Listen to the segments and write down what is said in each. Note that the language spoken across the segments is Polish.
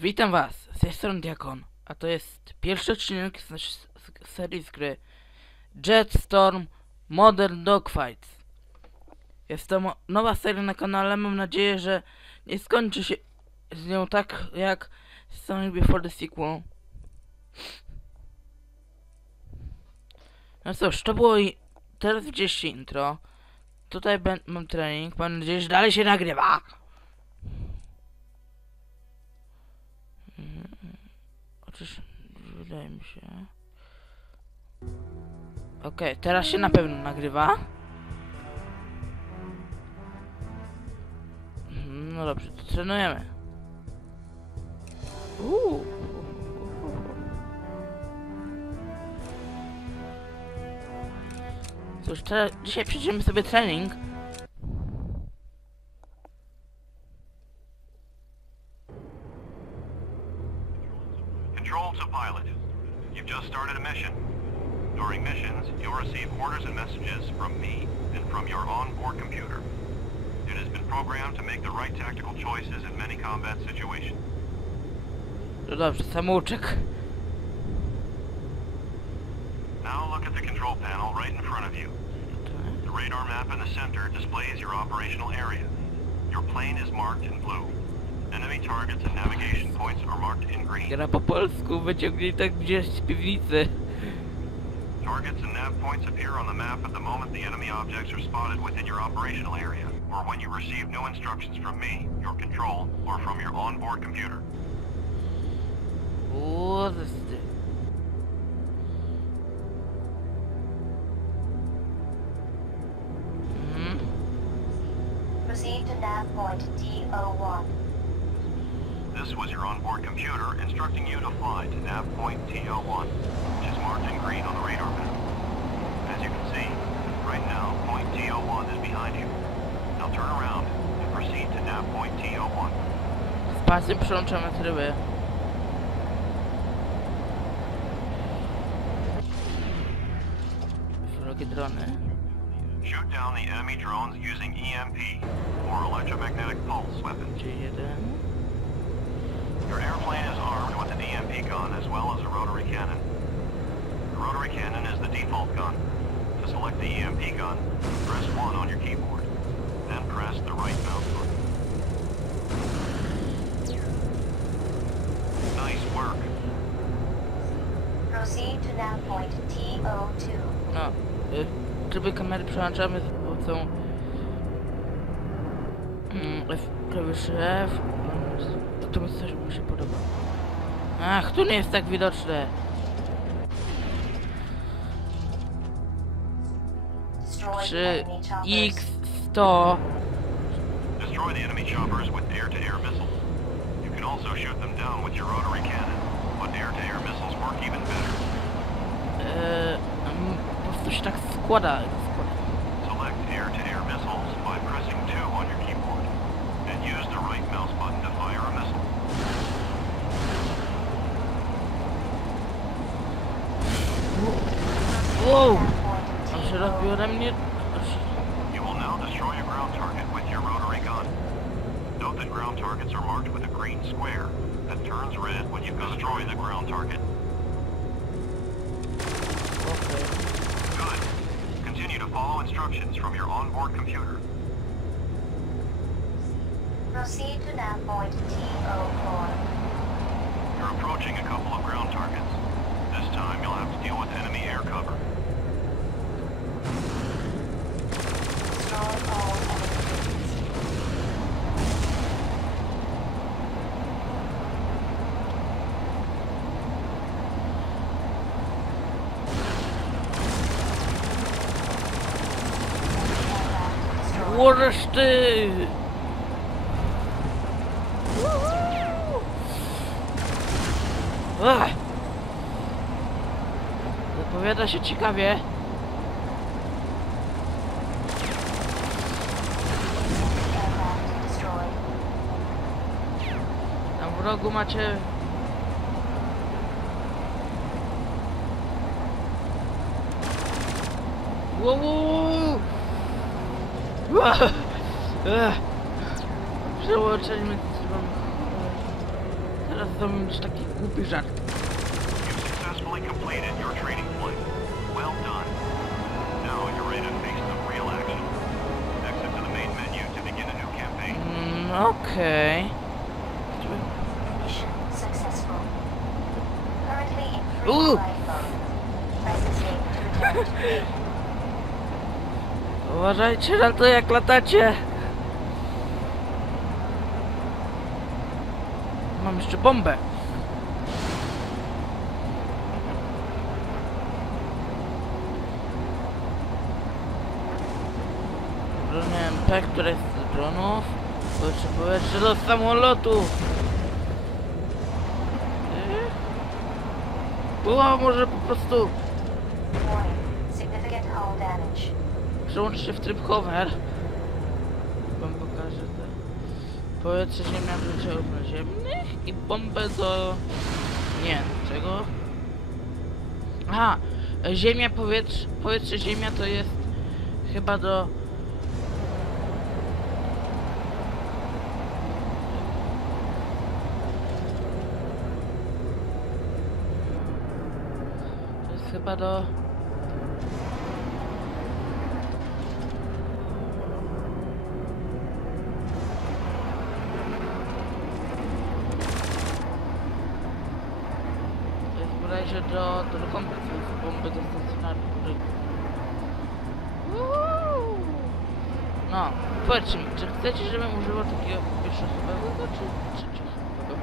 Witam was, z tej strony Diakon, a to jest pierwszy odcinek z naszej serii z gry Jetstorm Modern Dogfights. Jest to nowa seria na kanale, mam nadzieję, że nie skończy się z nią tak jak Sonic Before the Sequel. No cóż, to było i teraz widzieliście intro. Tutaj mam trening, mam nadzieję, że dalej się nagrywa. Chociaż wydaje mi się. Okej, teraz się na pewno nagrywa. Mhm, No dobrze, to trenujemy. Uuu. Cóż, dzisiaj przejdziemy sobie trening. Control to pilot. You've just started a mission. During missions, you'll receive orders and messages from me and from your onboard computer. It has been programmed to make the right tactical choices in many combat situations. No dobrze, samouczek. Now look at the control panel right in front of you. The radar map in the center displays your operational area. Your plane is marked in blue. Gra po polsku, wyciągnij tak gdzieś z piwnicy. Targets and nav points appear on the map at the moment the enemy objects are spotted within your operational area, or when you receive new instructions from me, your control, or from your onboard computer. Uuu, zesty. Mhm. Proceed to nav point D01. This was your onboard computer instructing you to fly to nav point TO1, which is marked in green on the radar map. As you can see, right now, point TO1 is behind you. Now turn around and proceed to nav point TO1. Z pasem przełączamy tryby. Wrogie drony. Shoot down the enemy drones using EMP, or electromagnetic pulse weapons. Gdzie jeden? Your airplane is armed with an EMP gun as well as a rotary cannon. The rotary cannon is the default gun. To select the EMP gun, press 1 on your keyboard. Then press the right mouse button. Nice work. Proceed to nav point TO2. No, y, tryby kamery przełączamy za pomocą mm, F, klawiszy F. To coś mi się podoba. Ach, tu nie jest tak widoczne. Czy the enemy choppers. X100 Destroy the enemy choppers with air-to-air missiles. You can also shoot them down with your rotary cannon, but air-to-air missiles work even better. e, mm, po prostu się tak składa. składa. Select air-to-air Nav On point się robił ode mnie... You will now destroy a ground target with your rotary gun. Note that ground targets are marked with a green square that turns red when you destroy the ground target. Okej. Good. Continue to follow instructions from your onboard computer. Proceed to nav point TO4. You're approaching a couple of ground targets. This time you'll have to deal with enemy air cover. Łożesz ty! Ach! Zapowiada się ciekawie. W rogu macie... Wow, wow, wow. Ach, ach. Przełączenie teraz zrobił już taki głupi żart. Successfully completed your training flight. Well done. Now you're ready to face some real action. Exit to the main menu to begin a new campaign. Mm, okej. Uważajcie na to jak latacie. Mam jeszcze bombę. Bronie MP, które jest z dronów. Powietrze do samolotu. Była może po prostu. Przełącz się w tryb hover. Wam pokażę te powietrze, ziemia, wyciąg naziemnych i bombę do... Nie, czego? Aha, ziemia, powietrze, powietrze, ziemia to jest chyba do... To jest chyba do... Do, do kompleksu z do. No, powiedzcie mi, czy chcecie, żebym używał takiego pierwszoosobowego, czy trzecioosobowego?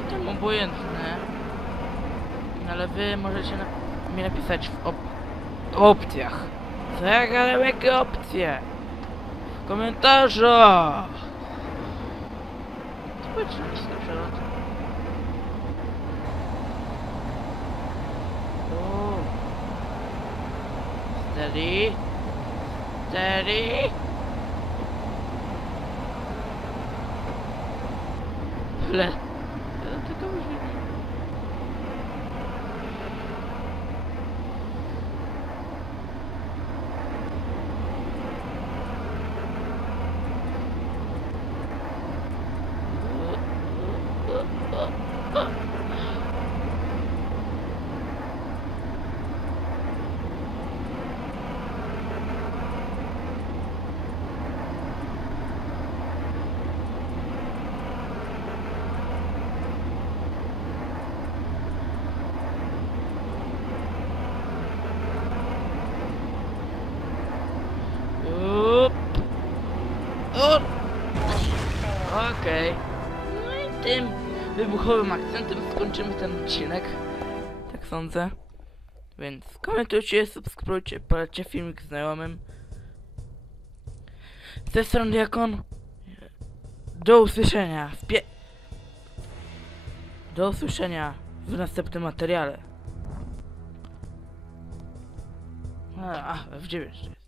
I tam obojętne. No, ale wy możecie na, mi napisać w op opcjach. Ale jakie opcje? W komentarzach! Powiedzcie mi na. Oh. Steady. Steady. Le. Okej. No i tym wybuchowym akcentem skończymy ten odcinek. Tak sądzę. Więc komentujcie, subskrybujcie, polećcie filmik znajomym. Z tej strony Diakon. Do usłyszenia w pie... Do usłyszenia w następnym materiale. A w dziewięć.